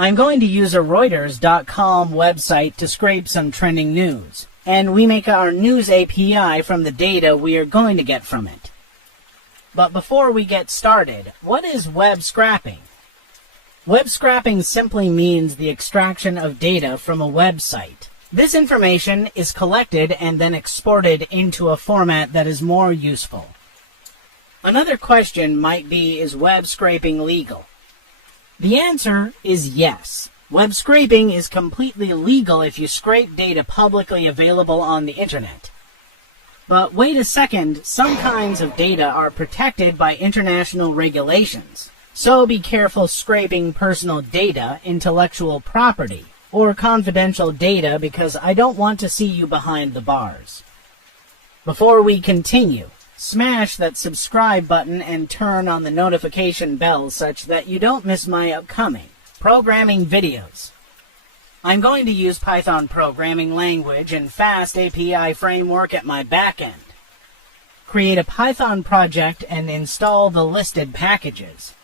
I'm going to use a Reuters.com website to scrape some trending news, and we make our news API from the data we are going to get from it. But before we get started, what is web scraping? Web scraping simply means the extraction of data from a website. This information is collected and then exported into a format that is more useful. Another question might be, is web scraping legal? The answer is yes. Web scraping is completely legal if you scrape data publicly available on the internet. But wait a second, some kinds of data are protected by international regulations. So be careful scraping personal data, intellectual property, or confidential data because I don't want to see you behind the bars. Before we continue, smash that subscribe button and turn on the notification bell such that you don't miss my upcoming programming videos. I'm going to use Python programming language and FastAPI framework at my backend. Create a Python project and install the listed packages.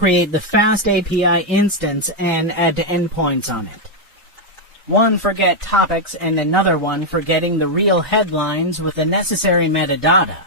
Create the FastAPI instance and add endpoints on it. One for get topics and another one for getting the real headlines with the necessary metadata.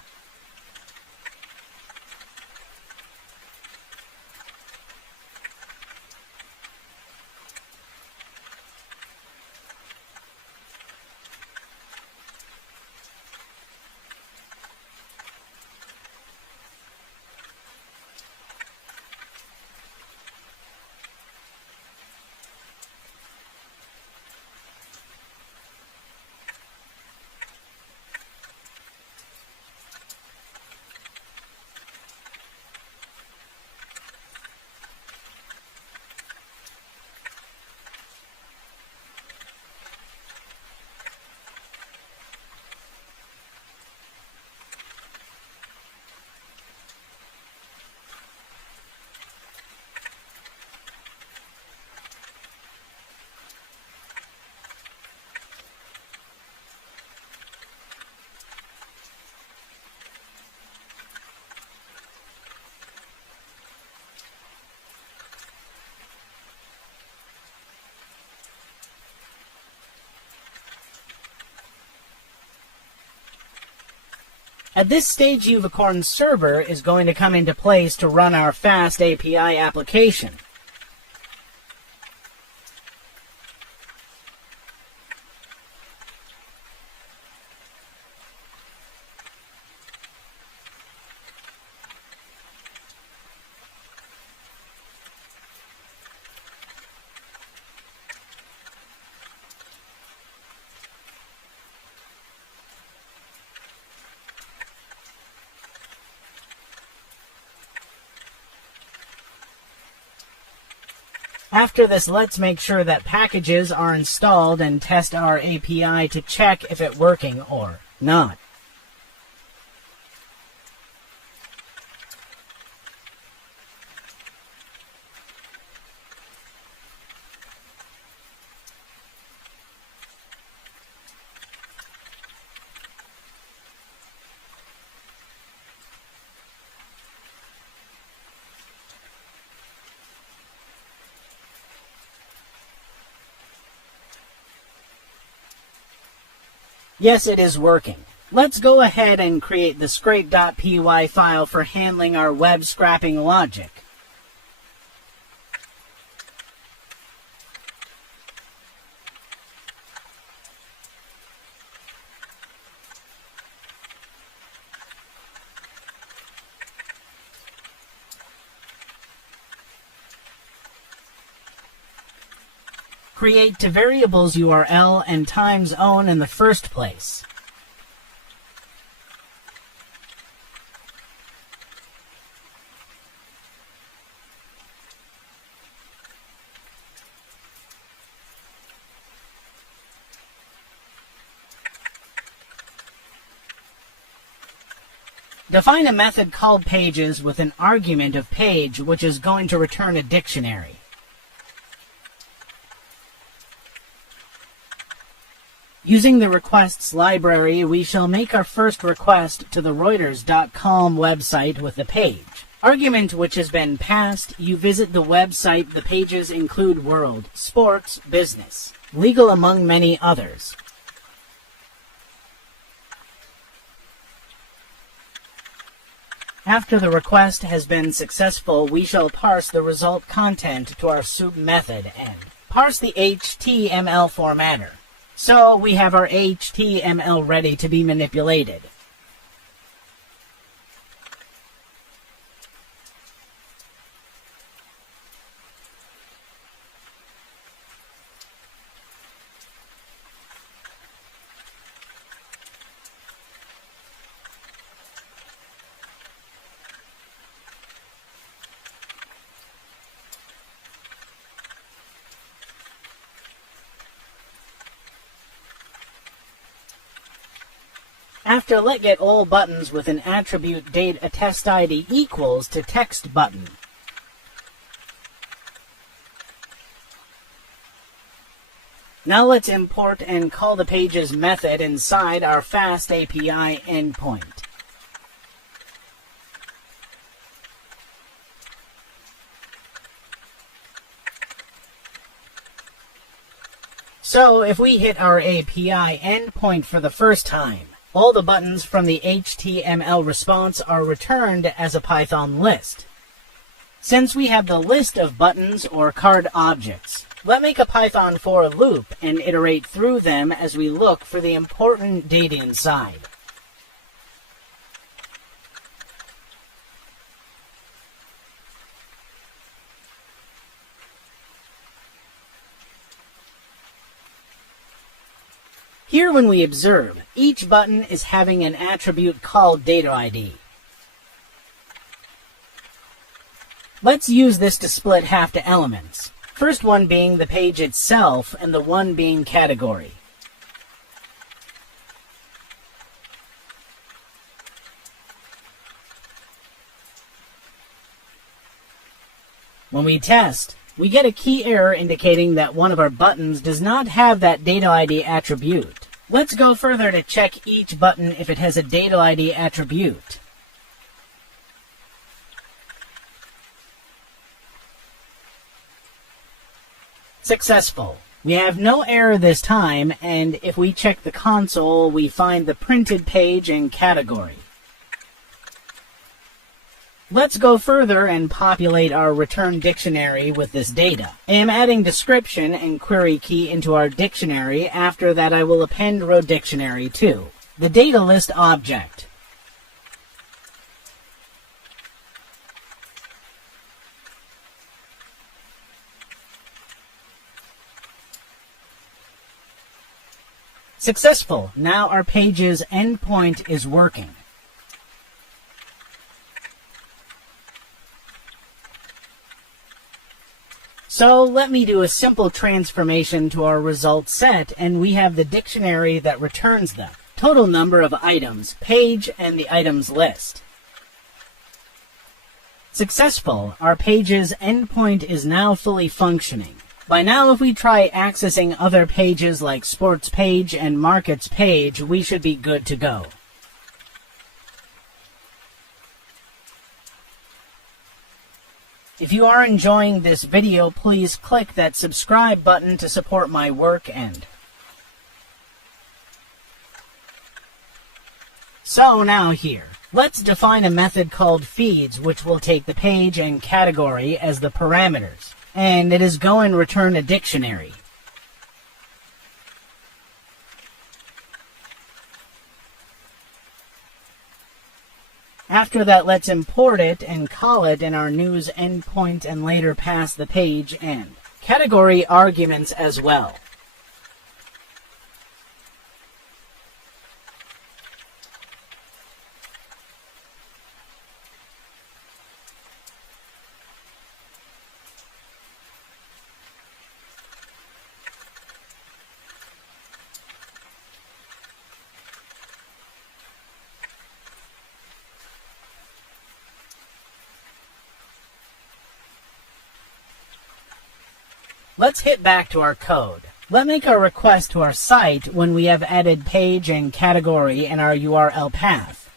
At this stage, Unicorn Server is going to come into place to run our FastAPI application. After this, let's make sure that packages are installed and test our API to check if it's working or not. Yes, it is working. Let's go ahead and create the scrape.py file for handling our web scraping logic. create to variables URL and time zone in the first place. Define a method called pages with an argument of page, which is going to return a dictionary. Using the requests library, we shall make our first request to the Reuters.com website with the page. Argument which has been passed, you visit the website. The pages include world, sports, business, legal, among many others. After the request has been successful, we shall parse the result content to our soup method and parse the HTML formatter. So we have our HTML ready to be manipulated. After let get all buttons with an attribute date attest ID equals to text button. Now let's import and call the pages method inside our FastAPI endpoint. So if we hit our API endpoint for the first time, all the buttons from the HTML response are returned as a Python list. Since we have the list of buttons or card objects, let's make a Python for loop and iterate through them as we look for the important data inside. Here when we observe, each button is having an attribute called data ID. Let's use this to split half to elements. First one being the page itself and the one being category. When we test, we get a key error indicating that one of our buttons does not have that data ID attribute. Let's go further to check each button if it has a data ID attribute. Successful. We have no error this time, and if we check the console, we find the printed page and category. Let's go further and populate our return dictionary with this data. I am adding description and query key into our dictionary. After that, I will append row dictionary to the data list object. Successful. Now our page's endpoint is working. So let me do a simple transformation to our result set, and we have the dictionary that returns them. Total number of items, page, and the items list. Successful. Our page's endpoint is now fully functioning. By now, if we try accessing other pages like sports page and markets page, we should be good to go. If you are enjoying this video, please click that subscribe button to support my work. And so now here, let's define a method called feeds, which will take the page and category as the parameters, and it is going to return a dictionary. After that, let's import it and call it in our news endpoint and later pass the page and category arguments as well. Let's hit back to our code. Let's make a request to our site when we have added page and category in our URL path.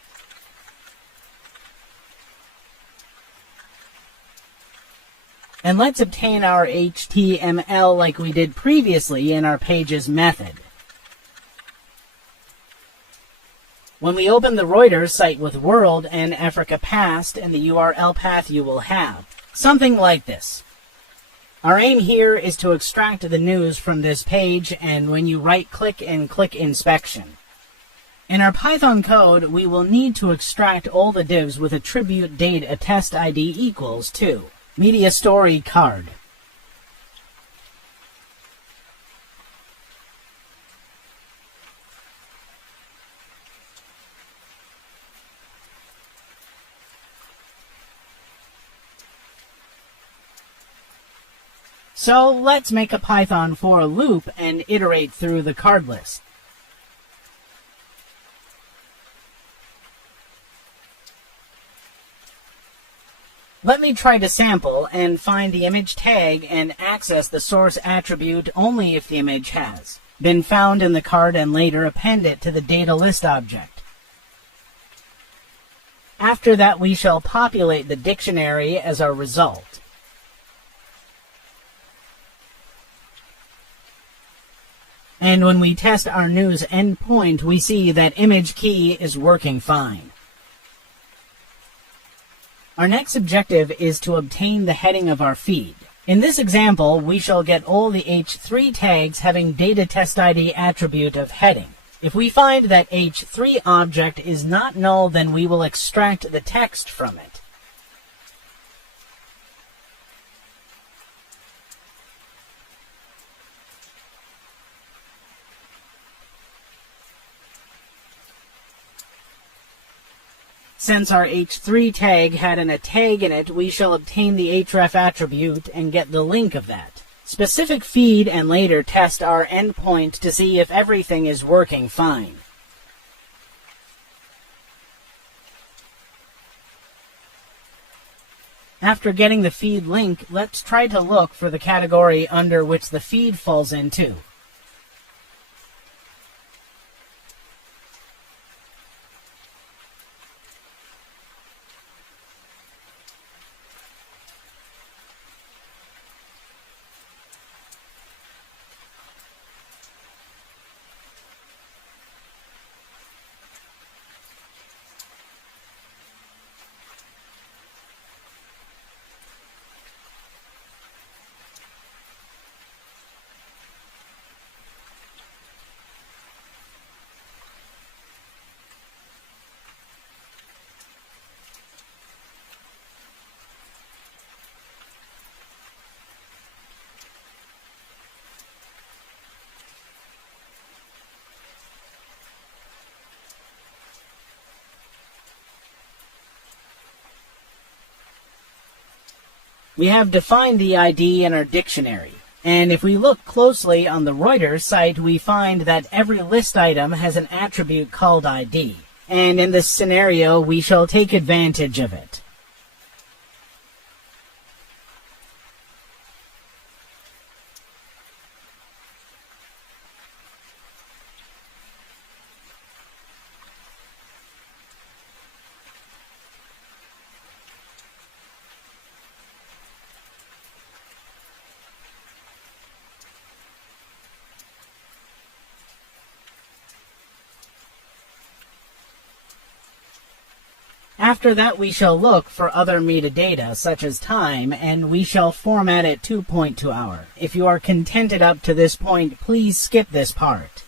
And let's obtain our HTML like we did previously in our pages method. When we open the Reuters site with world and Africa past in the URL path, you will have something like this. Our aim here is to extract the news from this page, and when you right-click and click Inspection. In our Python code, we will need to extract all the divs with attribute date attest ID equals to media story card. So let's make a Python for loop and iterate through the card list. Let me try to sample and find the image tag and access the source attribute only if the image has been found in the card, and later append it to the data list object. After that, we shall populate the dictionary as our result. And when we test our news endpoint, we see that image key is working fine. Our next objective is to obtain the heading of our feed. In this example, we shall get all the H3 tags having data test ID attribute of heading. If we find that H3 object is not null, then we will extract the text from it. Since our H3 tag had a tag in it, we shall obtain the href attribute and get the link of that specific feed, and later test our endpoint to see if everything is working fine. After getting the feed link, let's try to look for the category under which the feed falls into. We have defined the ID in our dictionary, and if we look closely on the Reuters site, we find that every list item has an attribute called ID, and in this scenario, we shall take advantage of it. After that, we shall look for other metadata, such as time, and we shall format it to point to hour. If you are contented up to this point, please skip this part.